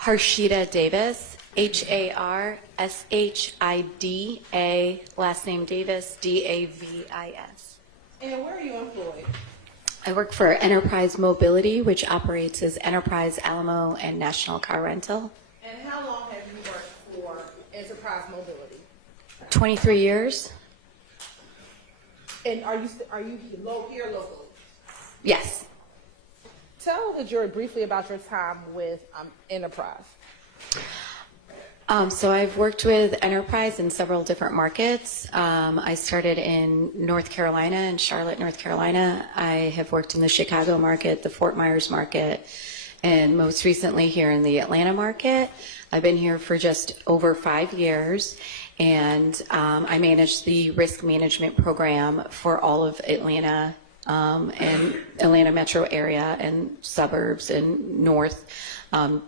Harshida Davis, Harshida, last name Davis, Davis. And where are you employed? I work for Enterprise Mobility, which operates as Enterprise Alamo and National Car Rental. And how long have you worked for Enterprise Mobility? 23 years? And are you here locally? Yes. Tell the jury briefly about your time with Enterprise. So I've worked with Enterprise in several different markets. I started in North Carolina, in Charlotte, North Carolina. I have worked in the Chicago market, the Fort Myers market, and most recently here in the Atlanta market. I've been here for just over 5 years, and I manage the risk management program for all of Atlanta and Atlanta metro area and suburbs and north of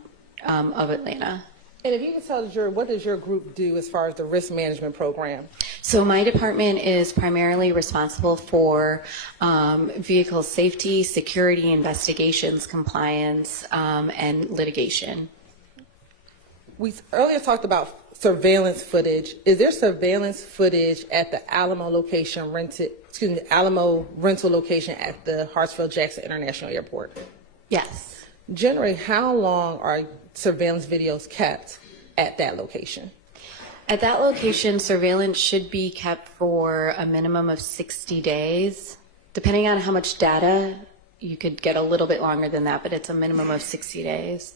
Atlanta. And if you could tell the jury, what does your group do as far as the risk management program? So my department is primarily responsible for vehicle safety, security, investigations, compliance, and litigation. We earlier talked about surveillance footage. Is there surveillance footage at the Alamo rental location at the Hartsfield-Jackson International Airport? Yes. Generally, how long are surveillance videos kept at that location? At that location, surveillance should be kept for a minimum of 60 days. Depending on how much data, you could get a little bit longer than that, but it's a minimum of 60 days.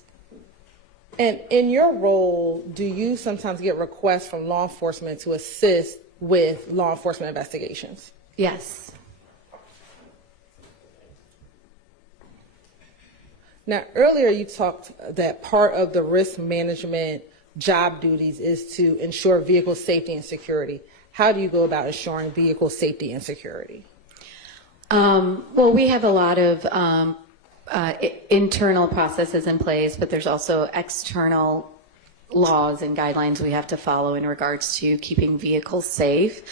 And in your role, do you sometimes get requests from law enforcement to assist with law enforcement investigations? Yes. Now, earlier you talked that part of the risk management job duties is to ensure vehicle safety and security. How do you go about ensuring vehicle safety and security? Well, we have a lot of internal processes in place, but there's also external laws and guidelines we have to follow in regards to keeping vehicles safe.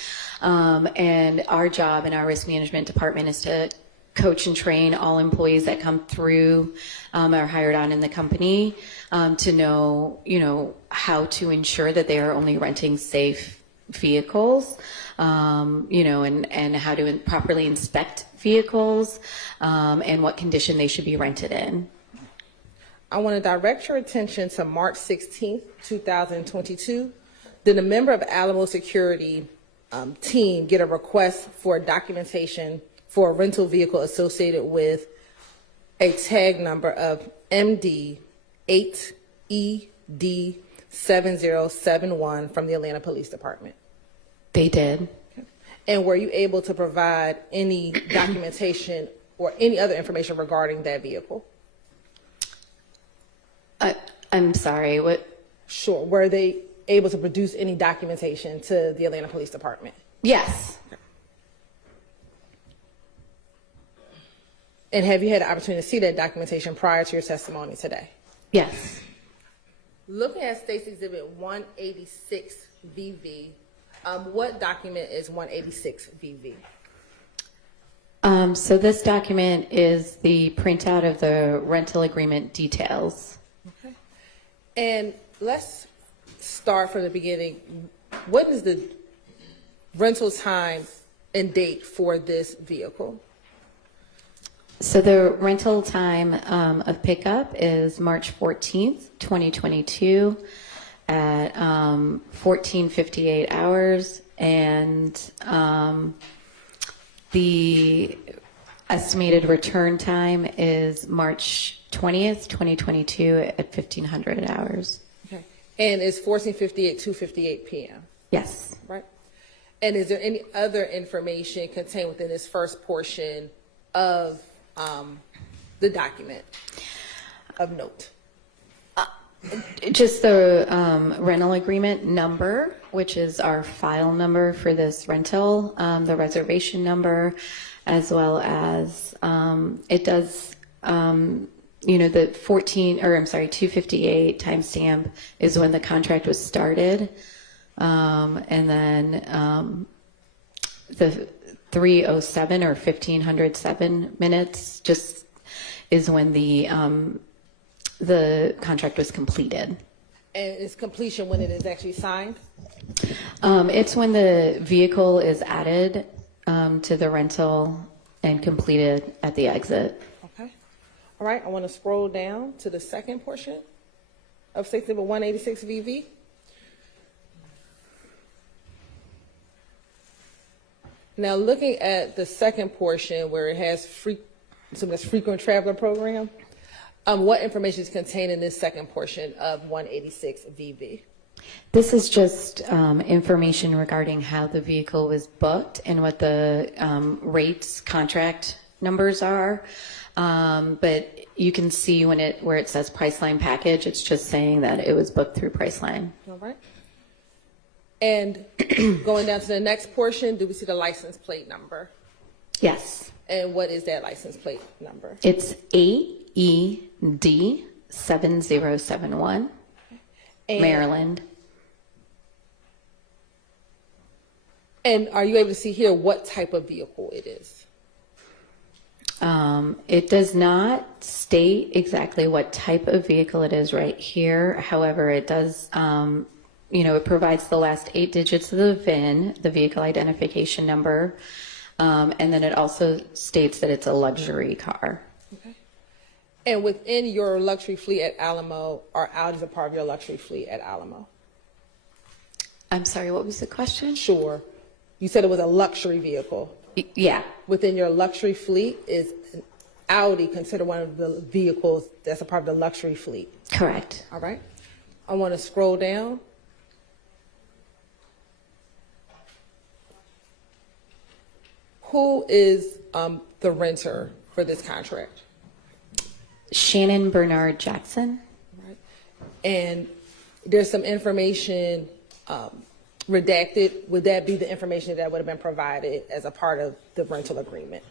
And our job in our risk management department is to coach and train all employees that come through are hired on in the company to know, how to ensure that they are only renting safe vehicles, and how to properly inspect vehicles and what condition they should be rented in. I want to direct your attention to March 16th, 2022. Did a member of Alamo Security team get a request for documentation for a rental vehicle associated with a tag number of MD8ED7071 from the Atlanta Police Department? They did. Okay. And were you able to provide any documentation or any other information regarding that vehicle? I'm sorry, what? Sure. Were they able to produce any documentation to the Atlanta Police Department? Yes. And have you had the opportunity to see that documentation prior to your testimony today? Yes. Looking at State's Exhibit 186 VV, what document is 186 VV? So this document is the printout of the rental agreement details. Okay. And let's start from the beginning. What is the rental time and date for this vehicle? So the rental time of pickup is March 14th, 2022 at 14:58 hours, and the estimated return time is March 20th, 2022 at 1500 hours. Okay. And it's 14:58, 2:58 p.m.? Yes. Right. And is there any other information contained within this first portion of the document of note? Just the rental agreement number, which is our file number for this rental, the reservation number, as well as it does, the 258 timestamp is when the contract was started, and then the 3:07 or 1507 minutes just is when the the contract was completed. And is completion when it is actually signed? It's when the vehicle is added to the rental and completed at the exit. Okay. All right, I want to scroll down to the second portion of Exhibit 186 VV. Now, looking at the second portion where it has frequent traveler program, what information is contained in this second portion of 186 VV? This is just information regarding how the vehicle was booked and what the rates contract numbers are. But you can see where it says Priceline package, it's just saying that it was booked through Priceline. All right. And going down to the next portion, do we see the license plate number? Yes. And what is that license plate number? It's AED 7071, Maryland. And are you able to see here what type of vehicle it is? It does not state exactly what type of vehicle it is right here. However, it does, it provides the last 8 digits of the VIN, the vehicle identification number, and then it also states that it's a luxury car. Okay. And within your luxury fleet at Alamo, are Audis a part of your luxury fleet at Alamo? I'm sorry, what was the question? Sure. You said it was a luxury vehicle. Yeah. Within your luxury fleet, is an Audi considered one of the vehicles that's a part of the luxury fleet? Correct. All right. I want to scroll down. Who is the renter for this contract? Shannon Bernard Jackson. Right. And there's some information redacted. Would that be the information that would have been provided as a part of the rental agreement?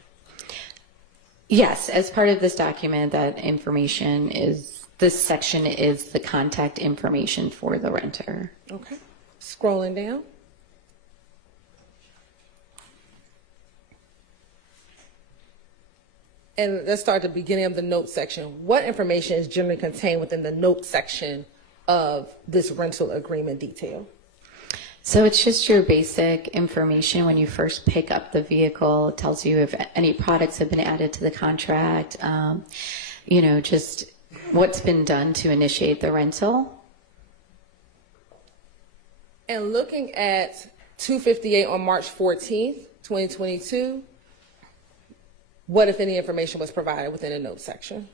Yes, as part of this document, that information is, this section is the contact information for the renter. Okay. Scrolling down. And let's start at the beginning of the note section. What information is generally contained within the note section of this rental agreement detail? So it's just your basic information when you first pick up the vehicle. It tells you if any products have been added to the contract, just what's been done to initiate the rental. And looking at 258 on March 14th, 2022, what, if any, information was provided within the note section?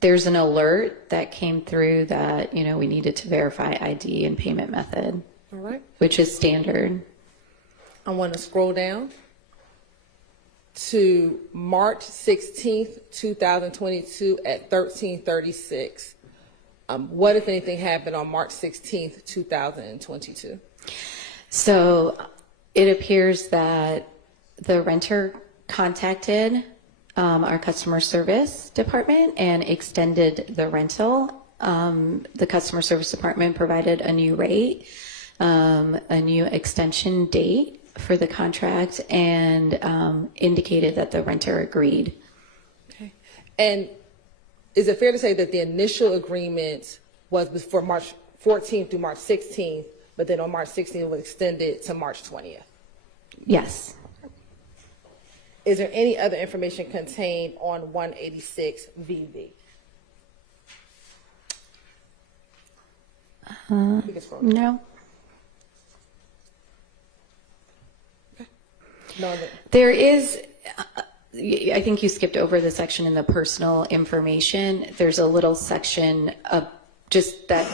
There's an alert that came through that, we needed to verify ID and payment method. All right. Which is standard. I want to scroll down to March 16th, 2022 at 13:36. What, if anything, happened on March 16th, 2022? So it appears that the renter contacted our customer service department and extended the rental. The customer service department provided a new rate, a new extension date for the contract, and indicated that the renter agreed. Okay. And is it fair to say that the initial agreement was for March 14th through March 16th, but then on March 16th it was extended to March 20th? Yes. Is there any other information contained on 186 VV? No. Okay. No, There is, I think you skipped over the section in the personal information. There's a little section of just that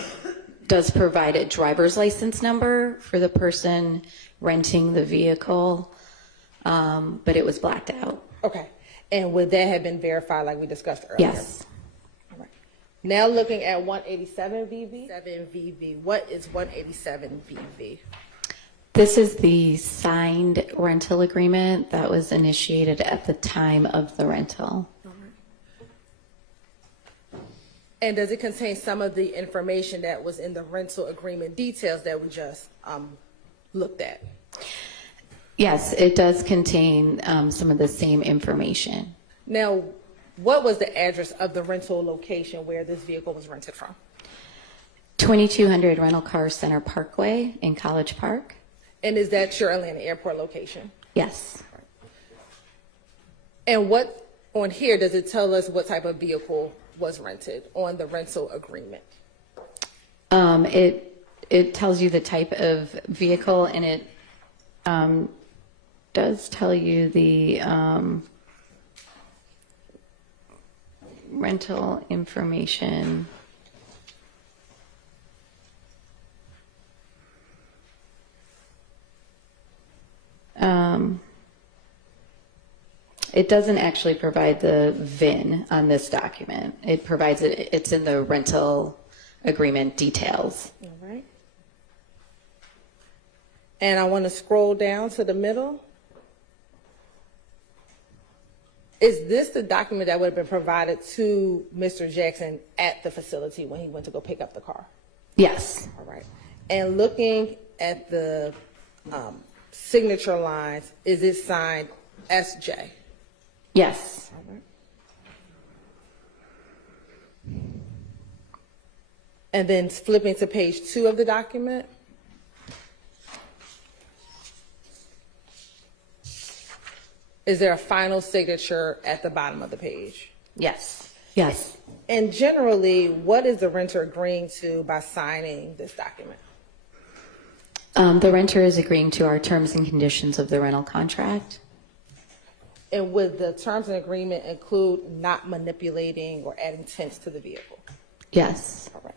does provide a driver's license number for the person renting the vehicle. But it was blacked out. okay. And would that have been verified like we discussed earlier? Yes. All right. Now looking at 187 VV. 7 VV. What is 187 VV? This is the signed rental agreement that was initiated at the time of the rental. All right. And does it contain some of the information that was in the rental agreement details that we just looked at? Yes, it does contain some of the same information. Now, what was the address of the rental location where this vehicle was rented from? 2200 Rental Car Center Parkway in College Park. And is that your Atlanta Airport location? Yes. And what, on here, does it tell us what type of vehicle was rented on the rental agreement? It tells you the type of vehicle, and it does tell you the rental information. It doesn't actually provide the VIN on this document. It provides it, it's in the rental agreement details. All right. And I want to scroll down to the middle. Is this the document that would have been provided to Mr. Jackson at the facility when he went to go pick up the car? Yes. All right. And looking at the signature lines, is it signed SJ? Yes. All right. And then flipping to page 2 of the document. Is there a final signature at the bottom of the page? Yes. Yes. And generally, what is the renter agreeing to by signing this document? The renter is agreeing to our terms and conditions of the rental contract. And would the terms and agreement include not manipulating or adding tints to the vehicle? Yes. All right.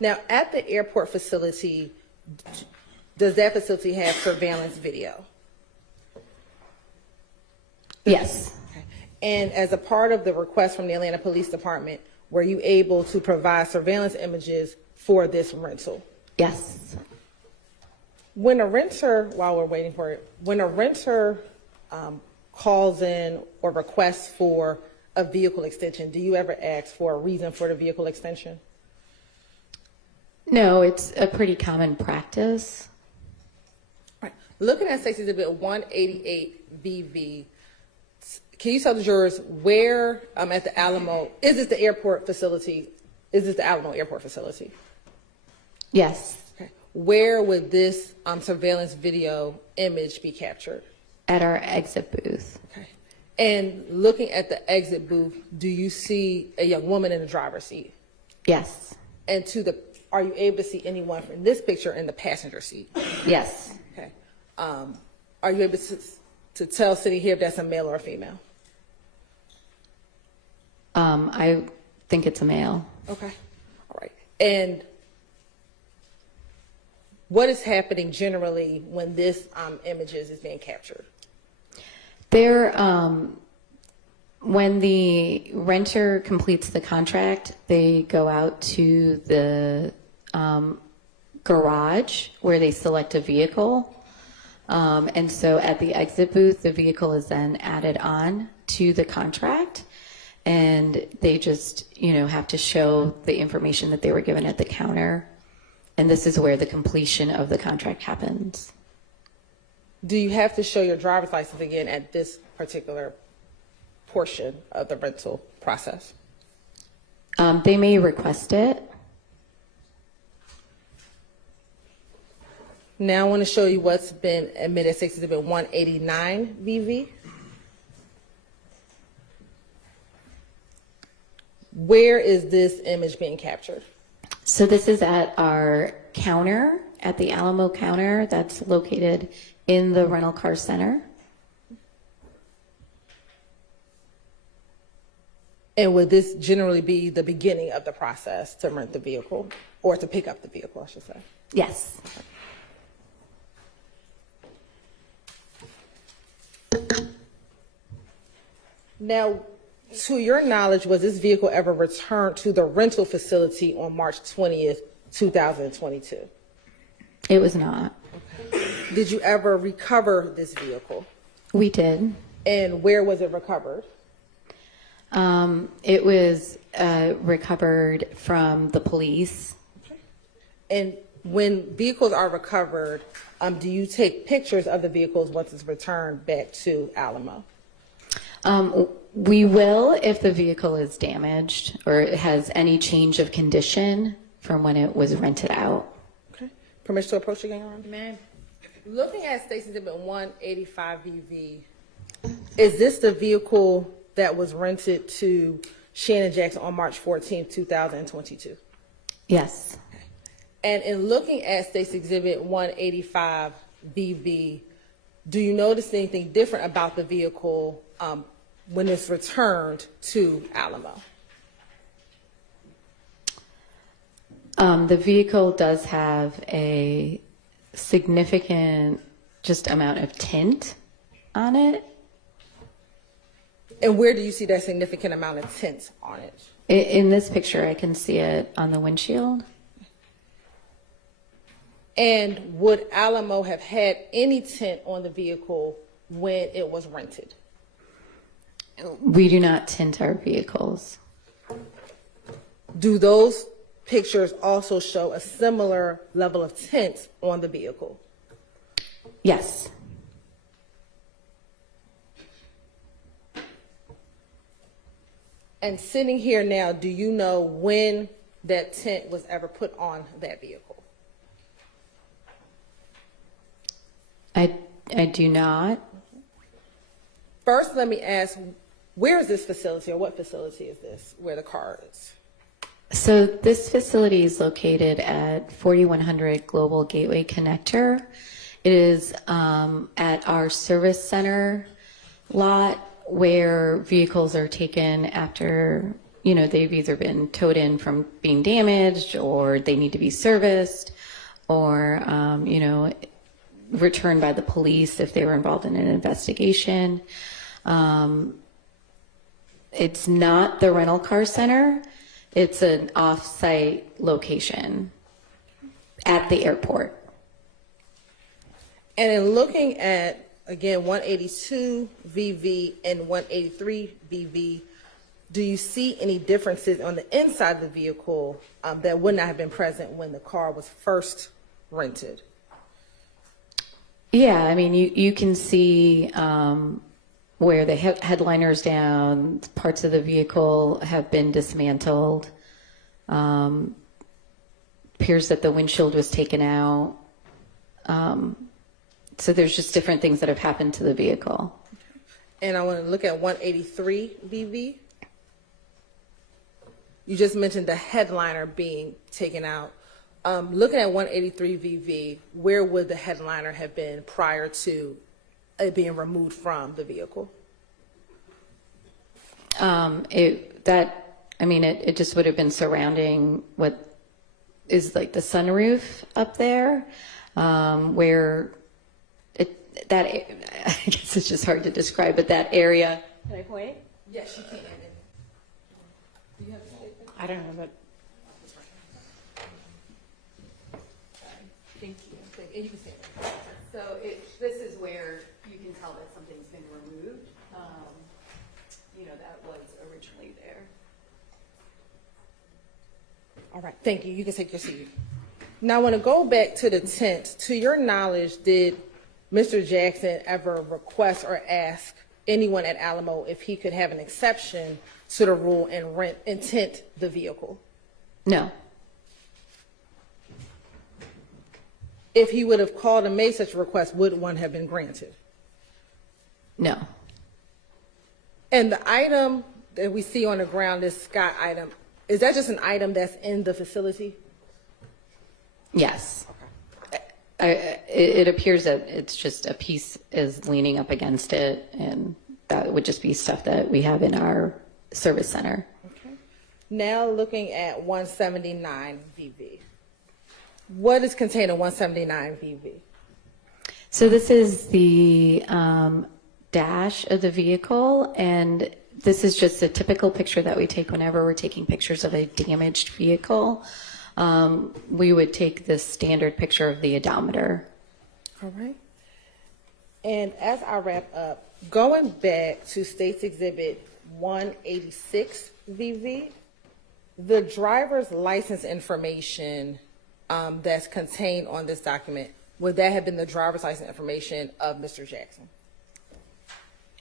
Now, at the airport facility, does that facility have surveillance video? Yes. Okay. And as a part of the request from the Atlanta Police Department, were you able to provide surveillance images for this rental? Yes. When a renter, while we're waiting for it, when a renter calls in or requests for a vehicle extension, do you ever ask for a reason for the vehicle extension? No, it's a pretty common practice. Right. Looking at Section Exhibit 188 VV, can you tell the jurors where at the Alamo, is this the airport facility? Is this the Alamo Airport facility? Yes. Okay. Where would this surveillance video image be captured? At our exit booth. Okay. And looking at the exit booth, do you see a young woman in the driver's seat? Yes. And are you able to see anyone in this picture in the passenger seat? Yes. Okay. Are you able to tell sitting here if that's a male or a female? I think it's a male. Okay. All right. And what is happening generally when this images is being captured? When the renter completes the contract, they go out to the garage where they select a vehicle. And so at the exit booth, the vehicle is then added on to the contract. And they just, have to show the information that they were given at the counter. And this is where the completion of the contract happens. Do you have to show your driver's license again at this particular portion of the rental process? They may request it. Now I want to show you what's been admitted at Section Exhibit 189 VV. Where is this image being captured? So this is at our counter, at the Alamo counter that's located in the rental car center. And would this generally be the beginning of the process to rent the vehicle or to pick up the vehicle, I should say? Yes. Now, to your knowledge, was this vehicle ever returned to the rental facility on March 20th, 2022? It was not. Okay. Did you ever recover this vehicle? We did. And where was it recovered? It was recovered from the police. Okay. And when vehicles are recovered, do you take pictures of the vehicles once it's returned back to Alamo? We will if the vehicle is damaged or it has any change of condition from when it was rented out. Okay. Permission to approach again, Your Honor? Ma'am. Looking at State's Exhibit 185 VV, is this the vehicle that was rented to Shannon Jackson on March 14, 2022? Yes. And in looking at State's Exhibit 185 VV, do you notice anything different about the vehicle when it's returned to Alamo? The vehicle does have a significant just amount of tint on it. And where do you see that significant amount of tint on it? In this picture, I can see it on the windshield. And would Alamo have had any tint on the vehicle when it was rented? We do not tint our vehicles. Do those pictures also show a similar level of tint on the vehicle? Yes. And sitting here now, do you know when that tint was ever put on that vehicle? I do not. First, let me ask, where is this facility, or what facility is this where the car is? So this facility is located at 4100 Global Gateway Connector. It is at our service center lot where vehicles are taken after, they've either been towed in from being damaged or they need to be serviced or, returned by the police if they were involved in an investigation. It's not the rental car center. It's an off-site location at the airport. And in looking at, again, 182 VV and 183 VV, do you see any differences on the inside of the vehicle that would not have been present when the car was first rented? Yeah, I mean, you can see where the headliner's down, parts of the vehicle have been dismantled. Appears that the windshield was taken out. So there's just different things that have happened to the vehicle. And I want to look at 183 VV. You just mentioned the headliner being taken out. Looking at 183 VV, where would the headliner have been prior to it being removed from the vehicle? It just would have been surrounding what is like the sunroof up there, where I guess it's just hard to describe, but that area. Can I point? Yes, you can. Do you have I don't know, but. Thank you. and you can stand. So this is where you can tell that something's been removed. That was originally there. All right, thank you. You can take your seat. Now I want to go back to the tint. To your knowledge, did Mr. Jackson ever request or ask anyone at Alamo if he could have an exception to the rule and tint the vehicle? No. If he would have called and made such a request, would one have been granted? No. And the item that we see on the ground, this sky item, is that just an item that's in the facility? Yes. It appears that it's just a piece is leaning up against it, and that would just be stuff that we have in our service center. Okay. Now looking at 179 VV. What is contained in 179 VV? So this is the dash of the vehicle, and this is just a typical picture that we take whenever we're taking pictures of a damaged vehicle. We would take this standard picture of the odometer. All right. And as I wrap up, going back to State's Exhibit 186 VV, the driver's license information that's contained on this document, would that have been the driver's license information of Mr. Jackson?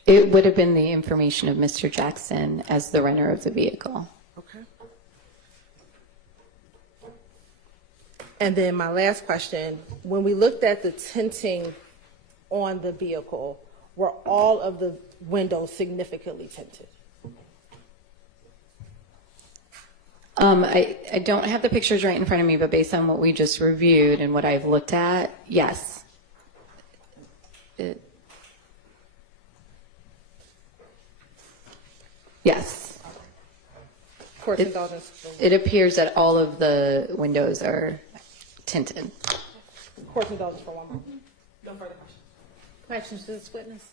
It would have been the information of Mr. Jackson as the renter of the vehicle. Okay. And then my last question, when we looked at the tinting on the vehicle, were all of the windows significantly tinted? I don't have the pictures right in front of me, but based on what we just reviewed and what I've looked at, yes. Yes. Court's indulgence. It appears that all of the windows are tinted. Court's indulgence for one more. Questions to this witness?